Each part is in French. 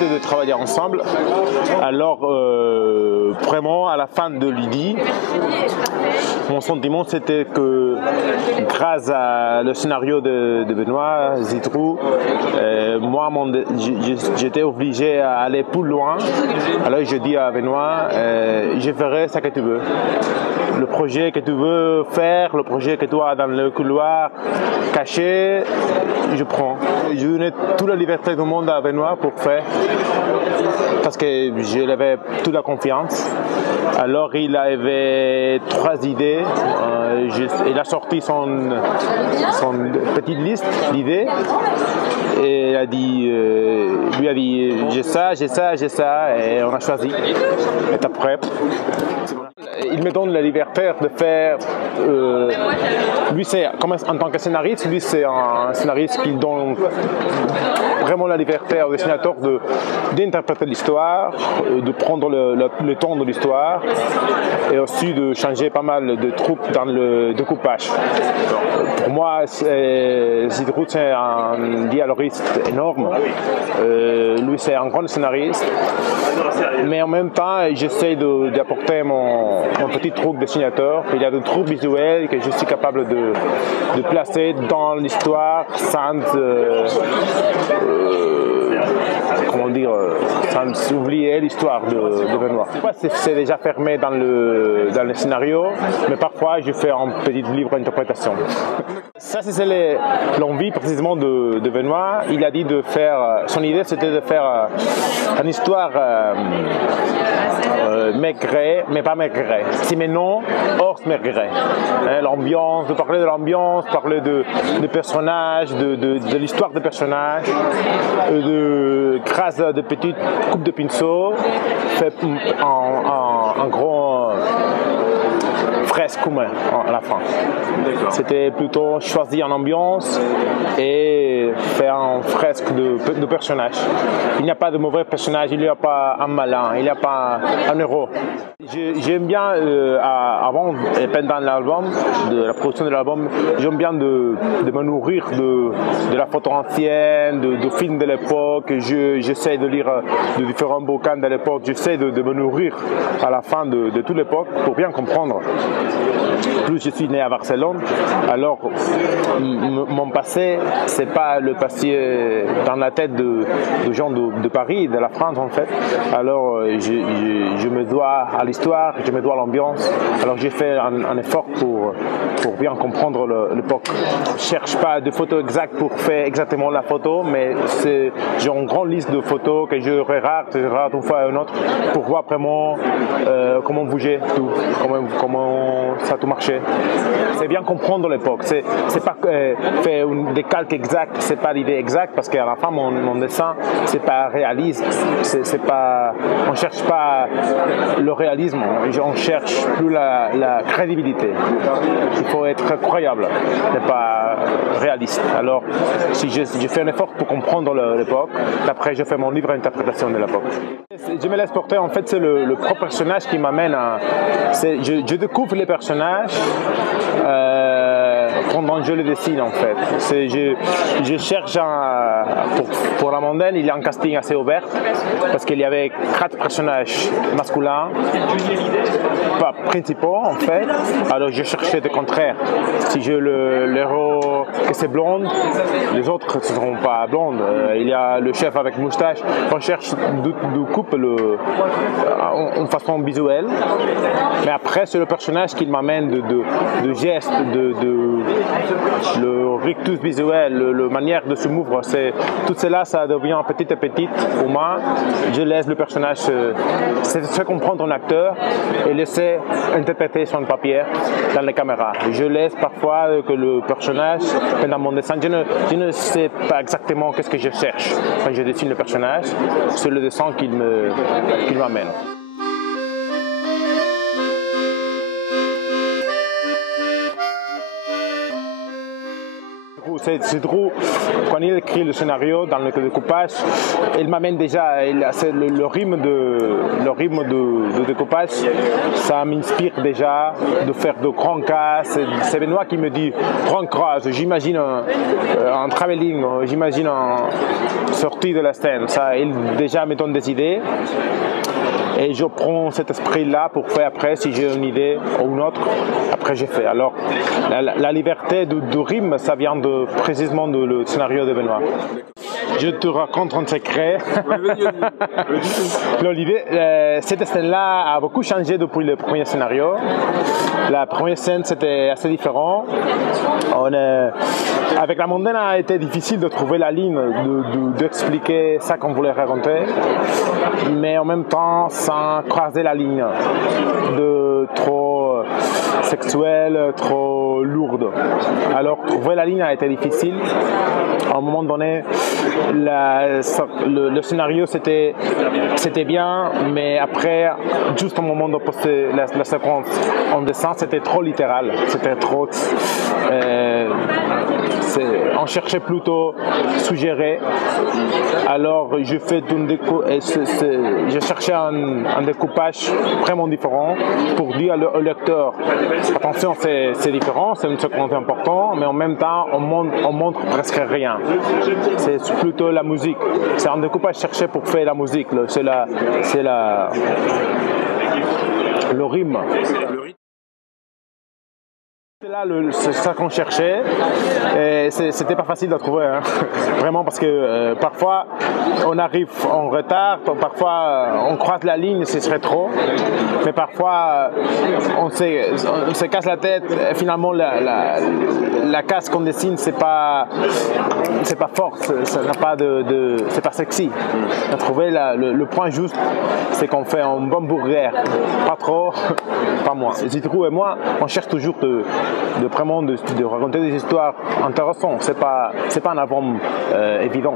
l'opportunité de travailler ensemble. Alors, vraiment, à la fin de l'IDI, mon sentiment c'était que grâce à le scénario de Benoît Zitrou, moi j'étais obligé à aller plus loin. Alors je dis à Benoît, je ferai ce que tu veux. Le projet que tu veux faire, le projet que tu as dans le couloir caché, je prends. Je donnais toute la liberté du monde à Benoît pour faire, parce que je avais toute la confiance. Alors il avait 3 idées. Il a sorti son petite liste d'idées et il a dit, lui a dit j'ai ça, j'ai ça, j'ai ça, et on a choisi. Et après, il me donne la liberté de faire. Lui, c'est comme en tant que scénariste, lui c'est un scénariste qui donne vraiment la liberté au dessinateur d'interpréter l'histoire, de prendre le temps de l'histoire et aussi de changer pas mal de trucs dans le découpage. Pour moi, Zitrou c'est un dialoguiste énorme. Lui c'est un grand scénariste, mais en même temps j'essaie d'apporter mon petit truc dessinateur. Il y a des trucs visuels que je suis capable de placer dans l'histoire sans comment dire, sans oublier l'histoire de Benoît. C'est déjà fermé dans le scénario, mais parfois je fais un petit livre d'interprétation. Ça c'est l'envie précisément de Benoît. Il a dit de faire, son idée c'était de faire une histoire maigret, mais pas maigret. C'est maintenant hors maigret. L'ambiance, de parler de l'ambiance, parler de personnages, de l'histoire des personnages, grâce à de petites coupes de pinceau, fait en gros fresque commun à la fin. C'était plutôt choisir une ambiance et faire un fresque de personnages. Il n'y a pas de mauvais personnage, il n'y a pas un malin, il n'y a pas un héros. J'aime bien, avant et pendant l'album, de la production de l'album, j'aime bien de me nourrir de la photo ancienne, de films de l'époque. J'essaie de lire de différents bouquins de l'époque. J'essaie de me nourrir à la fin de toute l'époque pour bien comprendre. Plus je suis né à Barcelone, alors mon passé, c'est pas le passé dans la tête de gens de Paris, de la France en fait. Alors je me dois à l'histoire, je me dois à l'ambiance. Alors j'ai fait un effort pour bien comprendre l'époque. Je ne cherche pas de photos exactes pour faire exactement la photo, mais j'ai une grande liste de photos que je regarde une fois à une autre pour voir vraiment comment bougeait tout, comment ça tout marchait. C'est bien comprendre l'époque. C'est pas faire des calques exacts, c'est pas l'idée exacte, parce qu'à la fin mon dessin c'est pas réaliste, c'est pas, on cherche pas le réalisme, on cherche plus la crédibilité. Il faut être croyable, mais pas réaliste. Alors si je fais un effort pour comprendre l'époque, après je fais mon livre d'interprétation de l'époque. Je me laisse porter, en fait c'est le propre personnage qui m'amène à... Je découvre les personnages pendant que je les dessine en fait. Je cherche pour la mondaine, il y a un casting assez ouvert parce qu'il y avait 4 personnages masculins, pas principaux en fait. Alors je cherchais le contraire. Si j'ai l'héros que c'est blonde, les autres ne seront pas blondes. Il y a le chef avec moustache. On cherche de couple en façon visuelle. Mais après c'est le personnage qui m'amène de gestes, le rictus visuel, la manière de se mouvoir, tout cela, ça devient petit à petit pour moi. Je laisse le personnage se comprendre un acteur et laisser interpréter son papier dans les caméras. Je laisse parfois que le personnage, dans mon dessin, je ne sais pas exactement qu'est-ce que je cherche quand je dessine le personnage, c'est le dessin qu'il m'amène. Zidrou, quand il écrit le scénario dans le découpage, il m'amène déjà le rythme de découpage, ça m'inspire déjà de faire de grands cas. C'est Benoît qui me dit grand cross, j'imagine un travelling, j'imagine une sortie de la scène. Ça, il déjà me donne des idées. Et je prends cet esprit-là pour faire après, si j'ai une idée ou une autre, après j'ai fait. Alors, la liberté du rythme, ça vient précisément du scénario de Benoît. Je te raconte un secret. L'idée, cette scène-là a beaucoup changé depuis le premier scénario. La première scène, c'était assez différent. Avec la mondaine, a été difficile de trouver la ligne, d'expliquer ça qu'on voulait raconter, mais en même temps, sans croiser la ligne de trop sexuelle, trop lourde. Alors, trouver la ligne a été difficile. À un moment donné, le scénario c'était bien, mais après, juste au moment de poster la séquence en dessin, c'était trop littéral, c'était trop. On cherchait plutôt suggérer. Alors, je cherchais un découpage vraiment différent pour dire au lecteur, attention, c'est différent, c'est une séquence importante, mais en même temps, on montre presque rien. C'est plutôt la musique. C'est un découpage cherché pour faire la musique. C'est le rythme. C'est ça qu'on cherchait et c'était pas facile de trouver, hein. Vraiment, parce que parfois on arrive en retard, parfois on croise la ligne, ce serait trop, mais parfois on se casse la tête et finalement la case qu'on dessine c'est pas forte, ça n'a pas c'est pas sexy. On a trouvé le point juste, c'est qu'on fait un bon burger, pas trop, pas moins. Zidrou et moi, on cherche toujours vraiment de raconter des histoires intéressantes. C'est pas un album évident.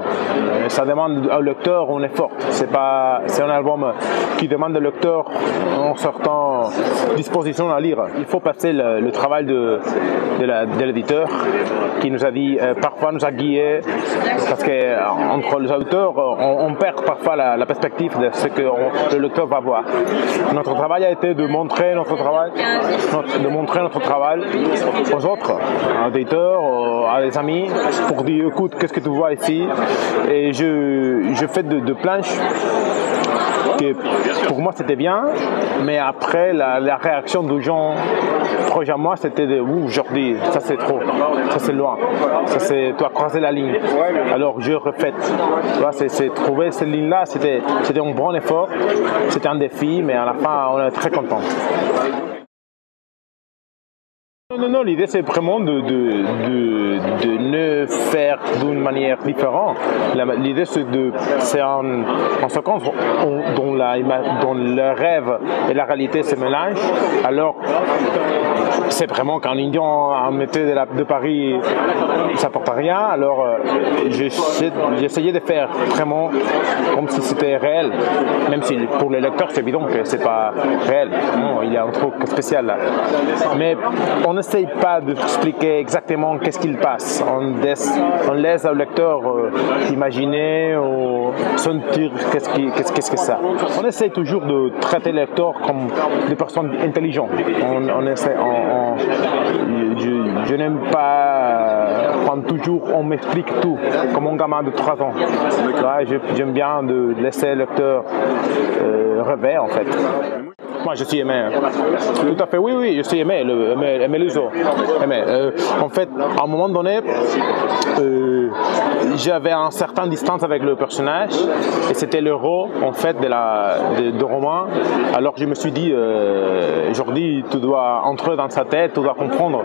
Ça demande au lecteur un effort. C'est un album qui demande au lecteur en sortant disposition à lire. Il faut passer le travail de l'éditeur qui nous a dit, parfois nous a guidés, parce que entre les auteurs, on perd parfois la perspective de ce que le lecteur va voir. Notre travail a été de montrer notre travail, aux autres, à l'éditeur, à des amis, pour dire écoute, qu'est-ce que tu vois ici? Et je fais de planches que pour moi c'était bien, mais après la réaction des gens proches à moi c'était de ouh Jordi, ça c'est trop, ça c'est loin, ça c'est tu as croisé la ligne. Alors je refais. C'est trouver cette ligne là, c'était un bon effort, c'était un défi, mais à la fin on est très content. Non, l'idée c'est vraiment de ne faire d'une manière différente. L'idée c'est en séquence dont le rêve et la réalité se mélangent. Alors c'est vraiment qu'un Indien en métier de Paris, ça porte à rien. Alors j'essayais de faire vraiment comme si c'était réel, même si pour les lecteurs c'est évident que c'est pas réel. Non, il y a un truc spécial là. Mais on n'essaye pas d'expliquer exactement qu'est-ce qu'il passe. On laisse au lecteur imaginer ou sentir qu'est-ce que c'est ça. On essaie toujours de traiter le lecteur comme des personnes intelligentes. Je n'aime pas quand toujours on m'explique tout, comme un gamin de 3 ans. J'aime bien de laisser le lecteur rêver en fait. Moi, je suis aimé. Tout à fait, oui, je suis aimé les autres. En fait, à un moment donné, j'avais une certaine distance avec le personnage et c'était l'héros en fait de roman. Alors je me suis dit, Jordi, tu dois entrer dans sa tête, tu dois comprendre.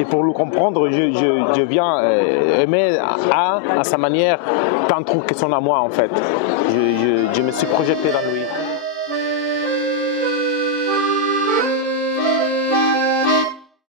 Et pour le comprendre, je viens aimer à sa manière plein de trucs qui sont à moi en fait. Je me suis projeté dans lui.